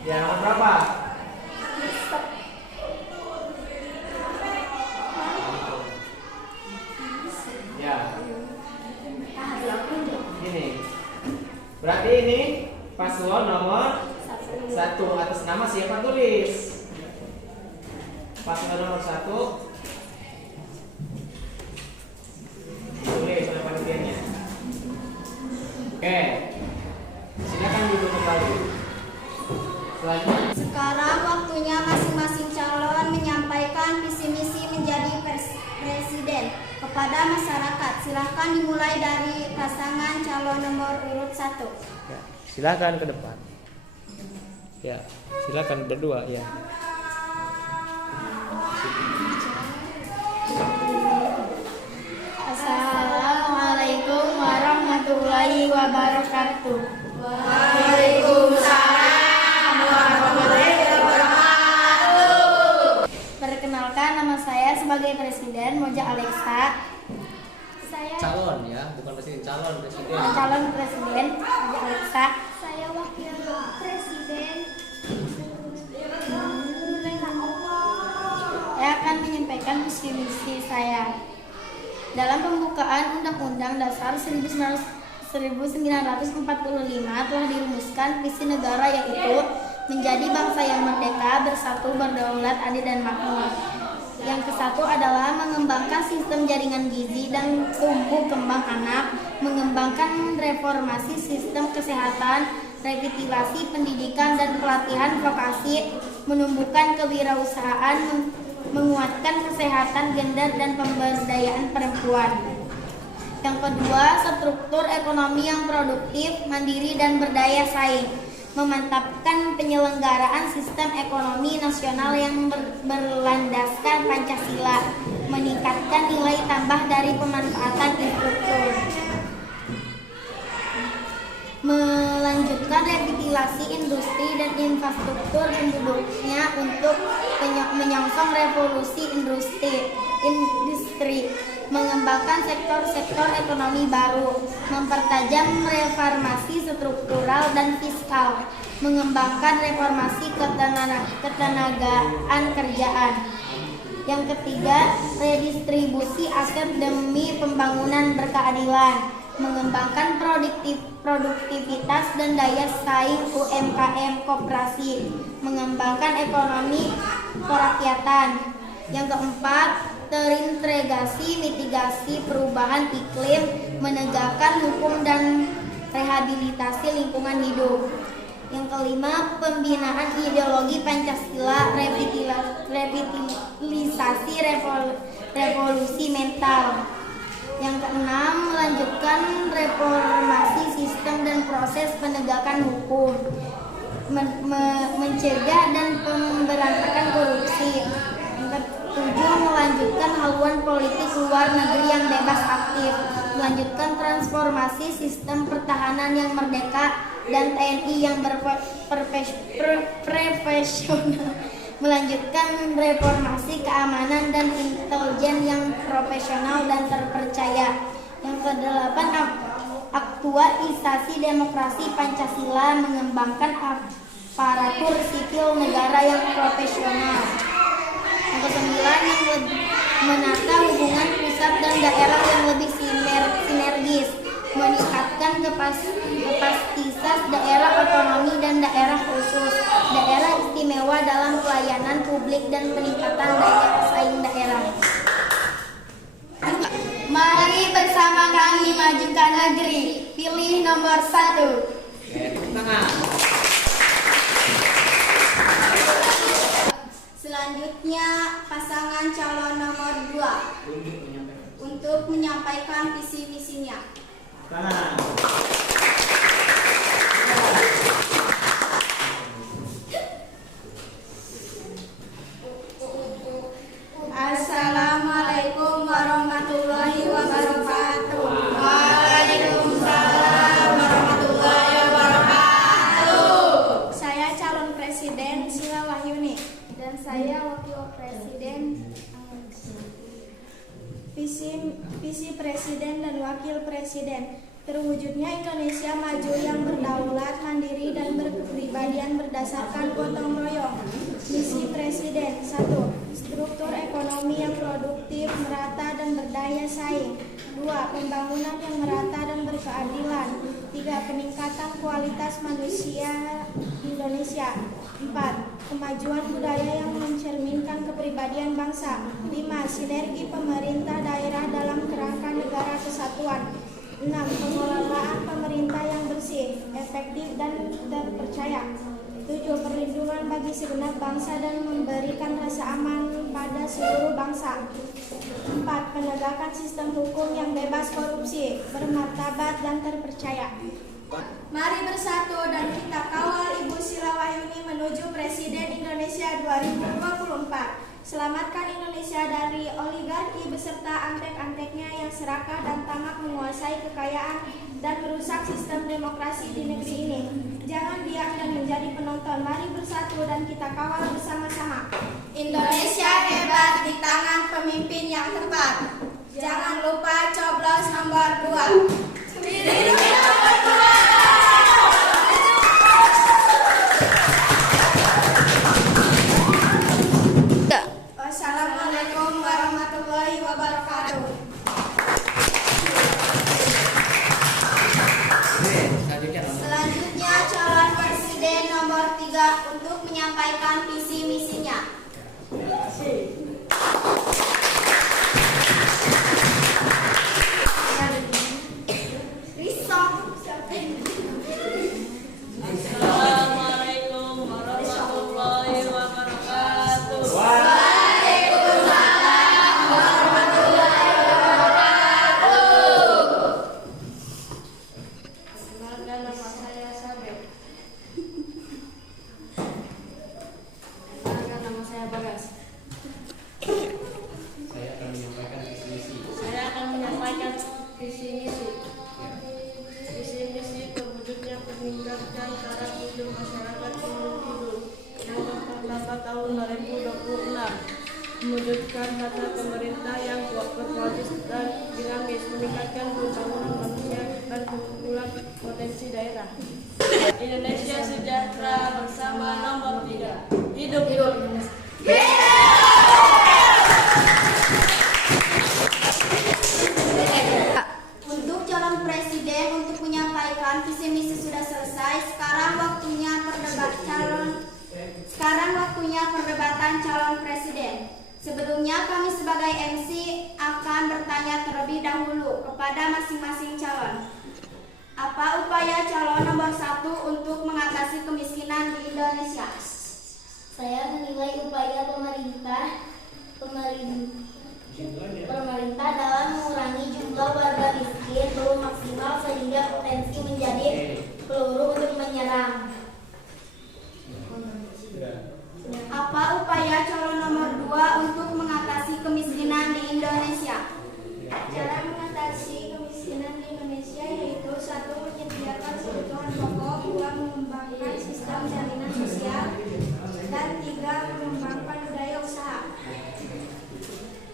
Ya, nomor berapa? Ya. Ini. Berarti ini paslon nomor 1. Atas nama siapa tulis? Paslon nomor 1. Tulis oleh panitianya. Oke. Silakan duduk kembali. Selanjutnya. Sekarang waktunya masing-masing calon menyampaikan visi misi menjadi presiden kepada masyarakat. Silakan dimulai dari pasangan calon nomor urut 1. Ya, silakan ke depan. Ya, silakan berdua ya. Assalamualaikum warahmatullahi wabarakatuh. Waalaikumsalam warahmatullahi wabarakatuh. Perkenalkan, nama saya sebagai presiden Moja Alexa. Saya Calon ya, bukan presiden, calon presiden. calon presiden Moja Alexa. Saya wakil presiden. Saya akan menyampaikan visi misi saya. Dalam pembukaan Undang-Undang Dasar 1945 telah dirumuskan visi negara, yaitu menjadi bangsa yang merdeka, bersatu, berdaulat, adil dan makmur. Yang ke-1 adalah mengembangkan sistem jaringan gizi dan tumbuh kembang anak, mengembangkan reformasi sistem kesehatan, revitalisasi pendidikan dan pelatihan vokasi, menumbuhkan kewirausahaan, menguatkan kesehatan gender dan pemberdayaan perempuan. Yang kedua, struktur ekonomi yang produktif, mandiri dan berdaya saing, memantapkan penyelenggaraan sistem ekonomi nasional yang berlandaskan Pancasila, meningkatkan nilai tambah dari pemanfaatan infrastruktur, melanjutkan revitalisasi industri dan infrastruktur penduduknya untuk menyongsong revolusi industri, mengembangkan sektor-sektor ekonomi baru, mempertajam reformasi struktural dan fiskal, mengembangkan reformasi ketenagaan kerjaan. Yang ketiga, redistribusi aset demi pembangunan berkeadilan, mengembangkan produktivitas dan daya saing UMKM koperasi, mengembangkan ekonomi kerakyatan. Yang keempat, terintegrasi mitigasi perubahan iklim, menegakkan hukum dan rehabilitasi lingkungan hidup. Yang kelima, pembinaan ideologi Pancasila, revitalisasi revolusi mental. Yang keenam, melanjutkan reformasi sistem dan proses penegakan hukum, mencegah dan pemberantasan korupsi. Yang ketujuh, melanjutkan haluan politik luar negeri yang bebas aktif, melanjutkan transformasi sistem pertahanan yang merdeka dan TNI yang profesional, melanjutkan reformasi keamanan dan intelijen yang profesional dan terpercaya. Yang kedelapan, aktualisasi demokrasi Pancasila, mengembangkan aparatur sipil negara yang profesional. Yang kesembilan, menata hubungan pusat dan daerah yang lebih sinergis, meningkatkan kapasitas daerah otonomi dan daerah khusus, daerah istimewa dalam pelayanan publik dan peningkatan daya saing daerah. Mari bersama kami majukan negeri. Pilih nomor 1. Selanjutnya, pasangan calon nomor 2 untuk menyampaikan visi misinya. Assalamualaikum warahmatullahi wabarakatuh. Waalaikumsalam warahmatullahi wabarakatuh. Saya calon presiden Sila Wahyuni dan saya wakil presiden. Visi presiden dan wakil presiden. Terwujudnya Indonesia maju yang berdaulat, mandiri, dan berkepribadian berdasarkan gotong royong. Misi Presiden 1. Struktur ekonomi yang produktif, merata, dan berdaya saing. 2. Pembangunan yang merata dan berkeadilan. 3. Peningkatan kualitas manusia Indonesia. 4. Kemajuan budaya yang mencerminkan kepribadian bangsa. 5. Sinergi pemerintah daerah dalam kerangka negara kesatuan. 6. Pengelolaan pemerintah yang bersih, efektif, dan terpercaya. 7. Perlindungan bagi segenap bangsa dan memberikan rasa aman pada seluruh bangsa. 4. Penegakan sistem hukum yang bebas korupsi, bermartabat, dan terpercaya. Mari bersatu dan kita kawal Ibu Sila Wahyuni menuju Presiden Indonesia 2024. Selamatkan Indonesia dari oligarki beserta antek-anteknya yang serakah dan tamak menguasai kekayaan dan merusak sistem demokrasi di negeri ini. Jangan diam dan menjadi penonton. Mari bersatu dan kita kawal bersama-sama. Indonesia hebat di tangan pemimpin yang tepat. Jangan lupa coblos nomor 2. Pilih nomor 2. Wassalamualaikum warahmatullahi wabarakatuh. Selanjutnya calon presiden nomor 3 untuk menyampaikan visi misinya. Assalamualaikum warahmatullahi wabarakatuh. Perkenalkan, nama saya Sabek. Perkenalkan, nama saya Bagas. Saya akan menyampaikan visi misi. Saya akan menyampaikan visi misi. Visi misi terwujudnya peningkatan taraf hidup masyarakat Gunung Kidul yang terdapat tahun 2026. Mewujudkan tata pemerintah yang berkualitas dan dinamis, meningkatkan pembangunan manusia dan pengumpulan potensi daerah. Indonesia sejahtera bersama nomor 3. Hidup Indonesia. Untuk calon presiden untuk menyampaikan visi misi sudah selesai. Sekarang waktunya perdebatan calon presiden. Sebelumnya kami sebagai MC akan bertanya terlebih dahulu kepada masing-masing calon. Apa upaya calon nomor 1 untuk mengatasi kemiskinan di Indonesia? Saya menilai upaya pemerintah dalam mengurangi jumlah warga miskin belum maksimal sehingga potensi menjadi peluru untuk menyerang. Apa upaya calon nomor 2 untuk mengatasi kemiskinan di Indonesia? Cara mengatasi kemiskinan di Indonesia yaitu 1. Menyediakan kebutuhan pokok, 2. Mengembangkan sistem jaminan sosial, dan 3. Mengembangkan budaya usaha.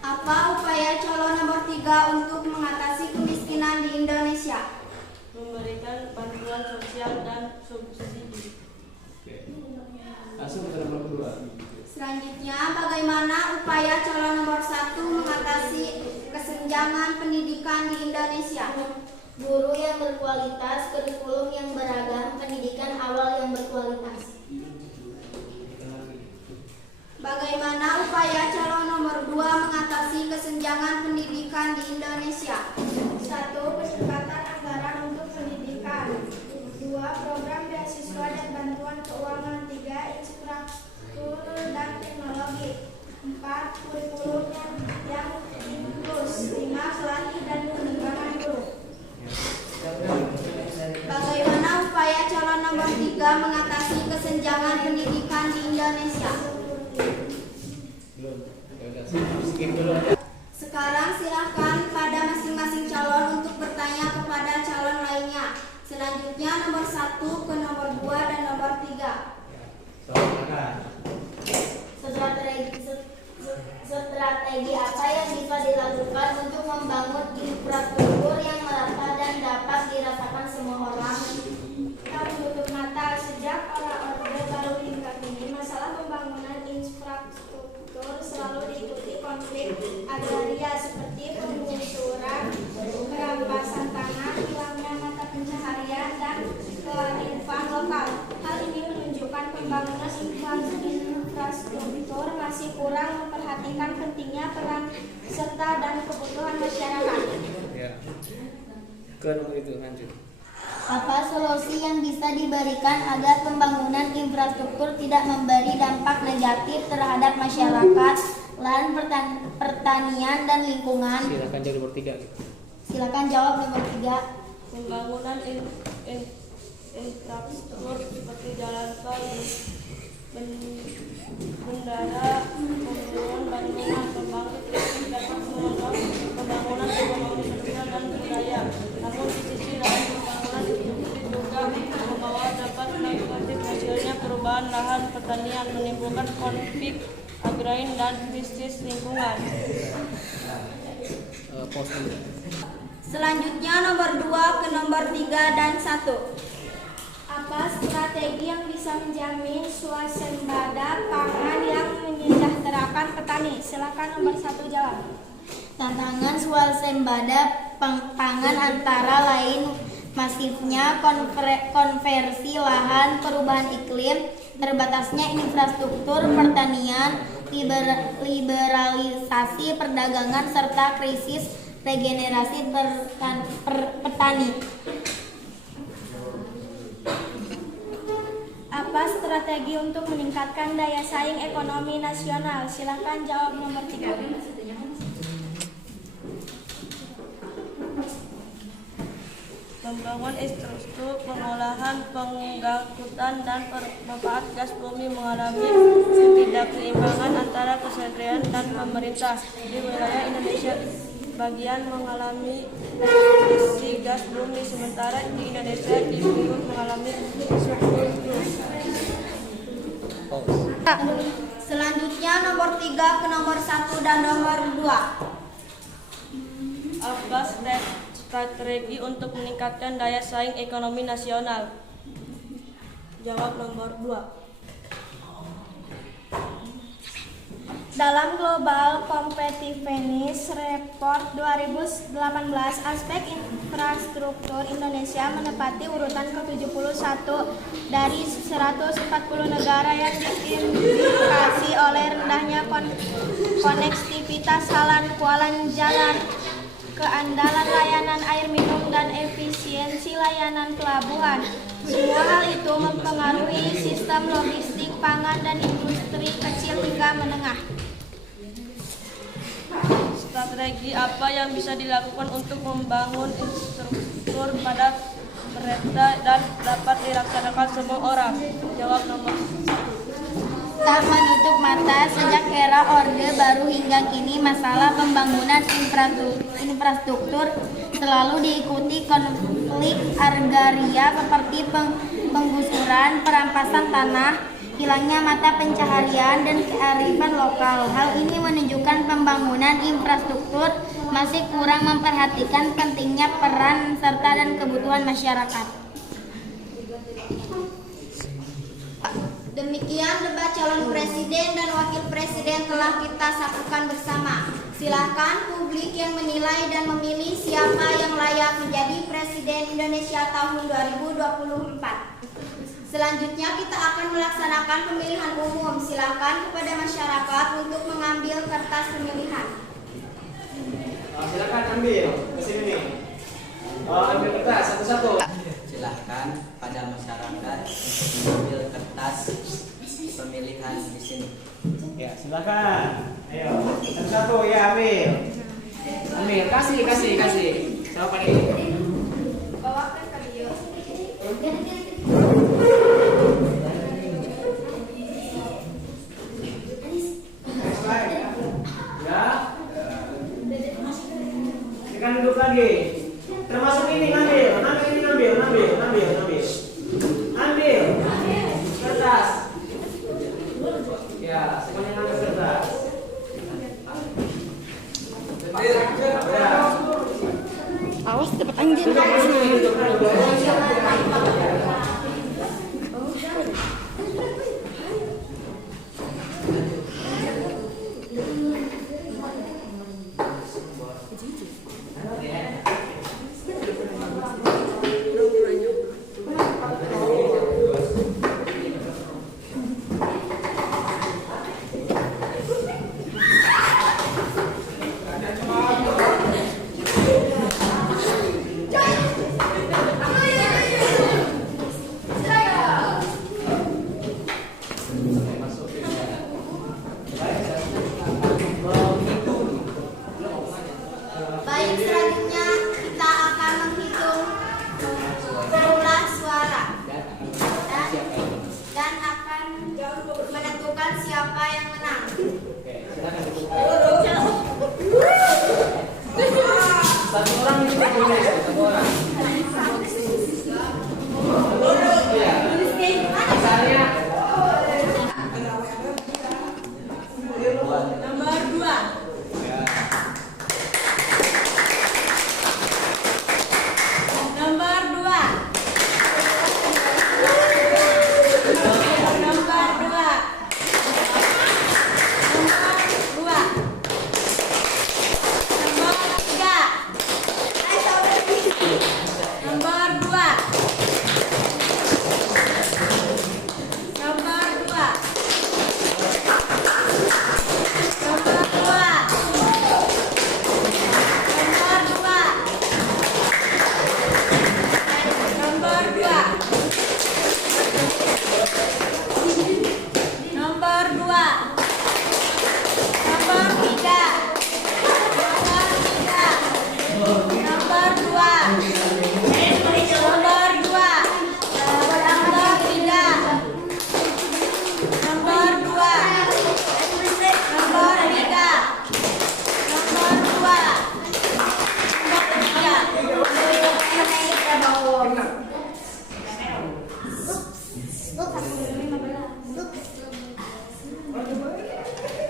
Apa upaya calon nomor 3 untuk mengatasi kemiskinan di Indonesia? Memberikan bantuan sosial dan subsidi. Langsung ke nomor 2. Selanjutnya, bagaimana upaya calon nomor 1 mengatasi kesenjangan pendidikan di Indonesia? Guru yang berkualitas, kurikulum yang beragam, pendidikan awal yang berkualitas. Bagaimana upaya calon nomor 2 mengatasi kesenjangan pendidikan di Indonesia? 1. Peningkatan anggaran untuk pendidikan. 2. Program beasiswa dan bantuan keuangan. 3. Infrastruktur dan teknologi. 4. Kurikulum yang inklusif. 5. Pelatih dan pengembangan guru. Bagaimana upaya calon nomor 3 mengatasi kesenjangan pendidikan di Indonesia? Skip dulu. Sekarang silahkan pada masing-masing calon untuk bertanya kepada calon lainnya. Selanjutnya nomor 1 ke nomor 2 dan nomor 3. Strategi apa yang bisa dilakukan untuk membangun infrastruktur yang merata dan dapat dirasakan selalu diikuti konflik agraria seperti penggusuran, perampasan tanah, hilangnya mata pencaharian, dan kearifan lokal. Hal ini menunjukkan pembangunan infrastruktur masih kurang memperhatikan pentingnya peran serta dan kebutuhan masyarakat. Ya. Ke nomor itu lanjut. Apa solusi yang bisa diberikan agar pembangunan infrastruktur tidak memberi dampak negatif terhadap masyarakat, lahan pertanian dan lingkungan? Silakan jawab nomor 3. Silakan jawab nomor 3. Pembangunan infrastruktur seperti jalan tol, bandara, bangunan pembangkit listrik dapat mendorong pembangunan ekonomi sosial dan budaya. Namun di sisi lain pembangunan itu juga membawa dapat negatif, hasilnya perubahan lahan pertanian, menimbulkan konflik agraria dan krisis lingkungan. Selanjutnya nomor 2 ke nomor 3 dan 1. Apa strategi yang bisa menjamin swasembada pangan yang menyejahterakan petani? Silakan nomor 1 jawab. Tantangan swasembada pangan antara lain masifnya konversi lahan, perubahan iklim, terbatasnya infrastruktur pertanian, liberalisasi perdagangan, serta krisis regenerasi petani. Apa strategi untuk meningkatkan daya saing ekonomi nasional? Silakan jawab nomor 3. Membangun infrastruktur pengolahan, pengangkutan, dan pemanfaat gas bumi mengalami ketidakseimbangan antara kesadaran dan pemerintah. Di wilayah Indonesia bagian mengalami krisis gas bumi, sementara di Indonesia timur mengalami surplus. Selanjutnya nomor 3 ke nomor 1 dan nomor 2. Apa strategi untuk meningkatkan daya saing ekonomi nasional? Jawab nomor 2. Dalam Global Competitiveness Report 2018, aspek infrastruktur Indonesia menempati urutan ke-71 dari 140 negara yang diindikasi oleh rendahnya konektivitas jalan, keandalan layanan air minum, dan efisiensi layanan pelabuhan. Semua hal itu mempengaruhi sistem logistik pangan dan industri kecil hingga menengah. Strategi apa yang bisa dilakukan untuk membangun infrastruktur pada merata dan dapat dilaksanakan semua orang? Jawab nomor 1. Tak menutup mata, sejak era Orde Baru hingga kini masalah pembangunan infrastruktur selalu diikuti konflik agraria seperti penggusuran, perampasan tanah, hilangnya mata pencaharian, dan kearifan lokal. Hal ini menunjukkan pembangunan infrastruktur masih kurang memperhatikan pentingnya peran serta dan kebutuhan masyarakat. Demikian debat calon presiden dan wakil presiden telah kita saksikan bersama. Silakan publik yang menilai dan memilih siapa yang layak menjadi presiden Indonesia tahun 2024. Selanjutnya kita akan melaksanakan pemilihan umum. Silakan kepada masyarakat untuk mengambil kertas pemilihan. Silakan ambil ke sini nih. Ambil kertas satu-satu. Silahkan pada masyarakat mengambil kertas pemilihan di sini. Ya, silakan. Ayo, satu-satu ya ambil. Ambil, kasih. Sama pakai ini. Bawakan ke dia. Ya. Silakan duduk lagi. Termasuk ini ngambil. Ambil. Kertas. Ya, semuanya ngambil kertas. Awas dapat anjing. menentukan siapa yang menang. Oke, silakan dibuka. Satu orang itu boleh, satu orang. Iya. Misalnya Nomor 2. ya. Nomor 2.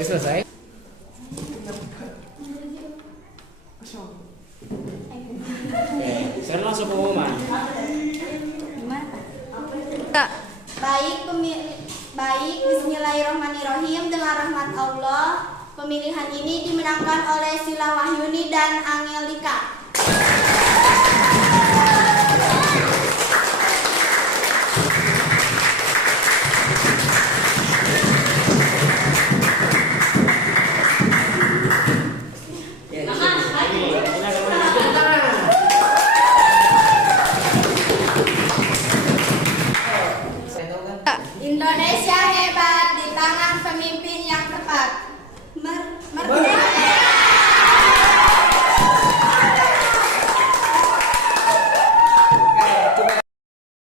Ini selesai. Oke, sekarang langsung pengumuman. Baik, bismillahirrahmanirrahim. Dengan rahmat Allah, pemilihan ini dimenangkan oleh Sila Wahyuni dan Angelika. Indonesia hebat di tangan pemimpin yang tepat. Merdeka!